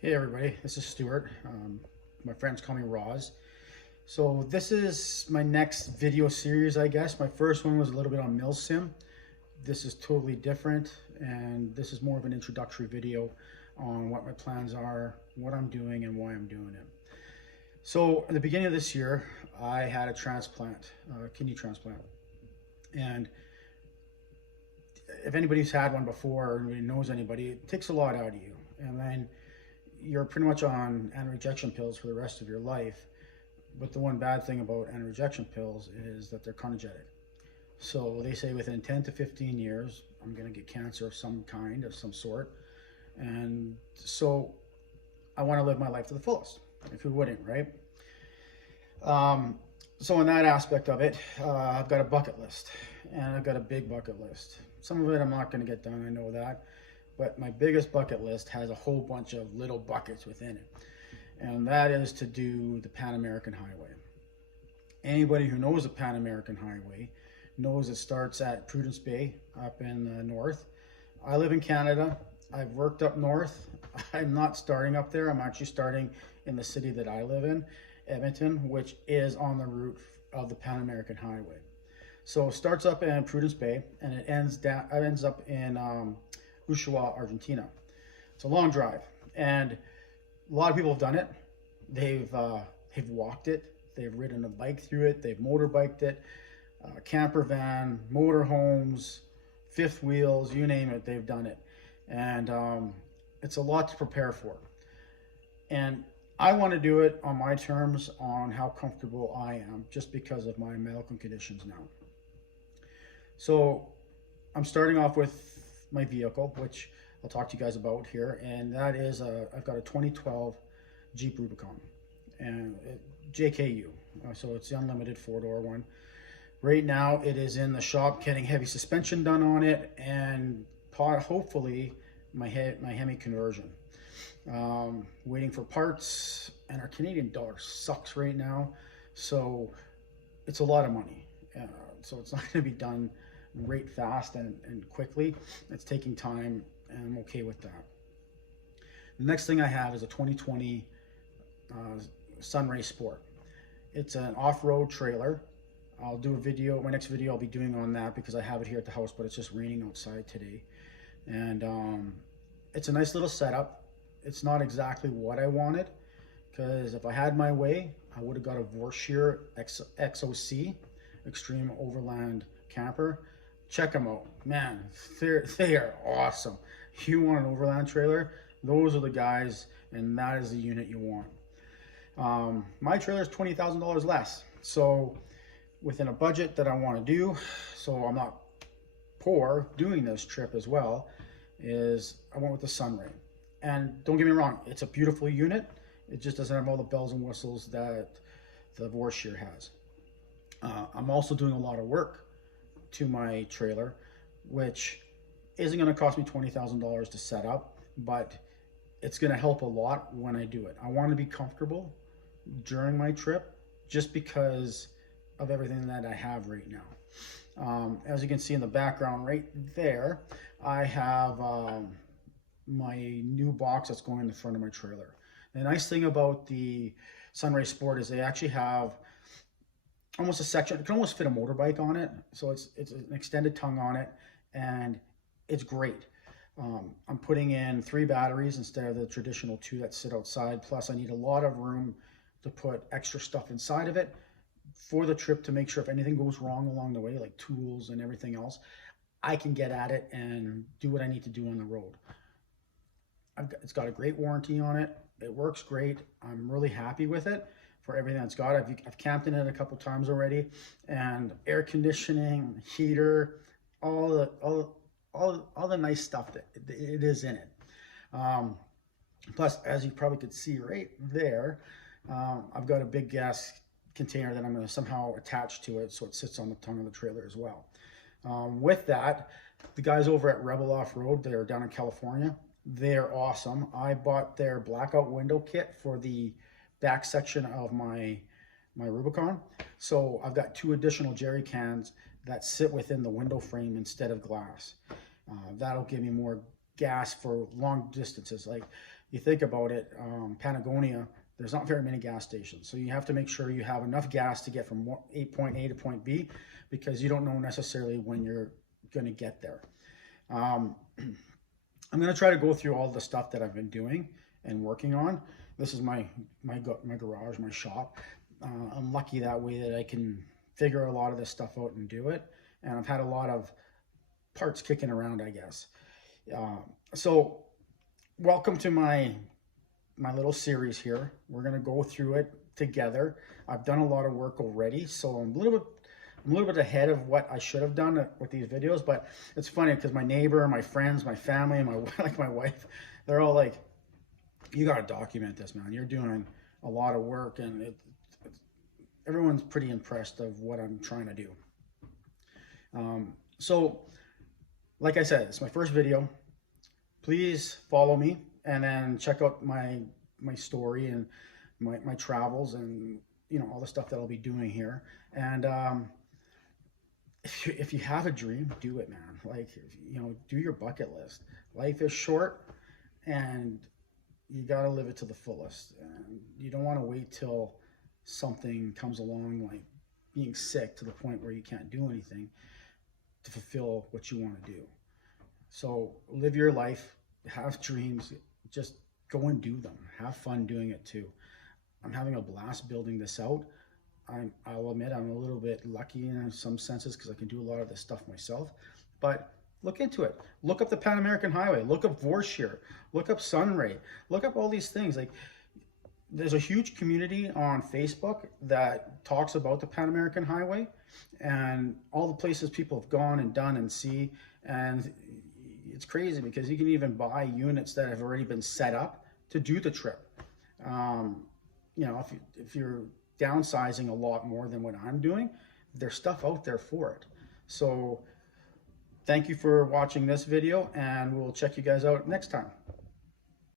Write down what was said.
Hey everybody, this is Stuart. My friends call me Roz. So this is my next video series, I guess. My first one was a little bit on MilSim. This is totally different, and this is more of an introductory video on what my plans are, what I'm doing, and why I'm doing it. So at the beginning of this year, I had a transplant, a kidney transplant. And if anybody's had one before or anybody knows anybody, it takes a lot out of you. And then you're pretty much on anti-rejection pills for the rest of your life. But the one bad thing about anti-rejection pills is that they're carcinogenic. So they say within 10 to 15 years, I'm going to get cancer of some kind, of some sort. And so I want to live my life to the fullest. If who wouldn't, right? So in that aspect of it, I've got a bucket list, and I've got a big bucket list. Some of it I'm not going to get done, I know that. But my biggest bucket list has a whole bunch of little buckets within it. And that is to do the Pan American Highway. Anybody who knows the Pan American Highway knows it starts at Prudence Bay up in the north. I live in Canada. I've worked up north. I'm not starting up there. I'm actually starting in the city that I live in, Edmonton, which is on the route of the Pan American Highway. So it starts up in Prudence Bay and it ends up in Ushuaia, Argentina. It's a long drive, and a lot of people have done it. They've walked it, they've ridden a bike through it, they've motorbiked it, camper van, motorhomes, fifth wheels, you name it, they've done it. And it's a lot to prepare for. And I want to do it on my terms, on how comfortable I am, just because of my medical conditions now. So I'm starting off with my vehicle, which I'll talk to you guys about here, and that is I've got a 2012 Jeep Rubicon, and JKU, so it's the unlimited four-door one. Right now it is in the shop getting heavy suspension done on it, and hopefully my Hemi conversion. Waiting for parts, and our Canadian dollar sucks right now, so it's a lot of money. So it's not going to be done right fast and quickly. It's taking time, and I'm okay with that. The next thing I have is a 2020 Sunray Sport. It's an off-road trailer. I'll do a video, my next video I'll be doing on that because I have it here at the house, but it's just raining outside today. And it's a nice little setup. It's not exactly what I wanted, because if I had my way, I would have got a Vorshear XOC, Extreme Overland Camper. Check them out, man. They are awesome. You want an overland trailer? Those are the guys, and that is the unit you want. My trailer is $20,000 less, so within a budget that I want to do, so I'm not poor doing this trip as well, is I went with the Sunray. And don't get me wrong, it's a beautiful unit. It just doesn't have all the bells and whistles that the Vorshear has. I'm also doing a lot of work to my trailer, which isn't going to cost me $20,000 to set up, but it's going to help a lot when I do it. I want to be comfortable during my trip just because of everything that I have right now. As you can see in the background right there, I have my new box that's going in the front of my trailer. The nice thing about the Sunray Sport is they actually have almost a section. It can almost fit a motorbike on it, so it's an extended tongue on it, and it's great. I'm putting in 3 batteries instead of the traditional 2 that sit outside, plus I need a lot of room to put extra stuff inside of it for the trip to make sure if anything goes wrong along the way, like tools and everything else, I can get at it and do what I need to do on the road. It's got a great warranty on it. It works great. I'm really happy with it for everything it's got. I've camped in it a couple times already, and air conditioning, heater, all the nice stuff that it is in it. Plus, as you probably could see right there, I've got a big gas container that I'm going to somehow attach to it so it sits on the tongue of the trailer as well. With that, the guys over at Rebel Off-Road, they're down in California. They're awesome. I bought their blackout window kit for the back section of my Rubicon. So I've got 2 additional jerry cans that sit within the window frame instead of glass. That'll give me more gas for long distances. Like you think about it, Patagonia, there's not very many gas stations. So you have to make sure you have enough gas to get from point A to point B, because you don't know necessarily when you're going to get there. Um, I'm going to try to go through all the stuff that I've been doing and working on. This is my garage, my shop. I'm lucky that way that I can figure a lot of this stuff out and do it. And I've had a lot of parts kicking around, I guess. So welcome to my little series here. We're gonna go through it together. I've done a lot of work already, so I'm a little bit ahead of what I should have done with these videos. But it's funny because my neighbor, my friends, my family, and my wife, they're all like, "You gotta document this, man. You're doing a lot of work," and everyone's pretty impressed of what I'm trying to do. So, like I said, it's my first video. Please follow me, and then check out my story and my travels, and all the stuff that I'll be doing here. And if you have a dream, do it, man. Like, do your bucket list. Life is short, and you got to live it to the fullest. And you don't want to wait till something comes along, like being sick to the point where you can't do anything, to fulfill what you want to do. So live your life, have dreams, just go and do them. Have fun doing it too. I'm having a blast building this out. I'll admit I'm a little bit lucky in some senses because I can do a lot of this stuff myself, but look into it. Look up the Pan American Highway, look up Vorshear, look up Sunray, look up all these things. Like, there's a huge community on Facebook that talks about the Pan American Highway and all the places people have gone and done and see. And it's crazy because you can even buy units that have already been set up to do the trip. If you're downsizing a lot more than what I'm doing, there's stuff out there for it. So thank you for watching this video, and we'll check you guys out next time.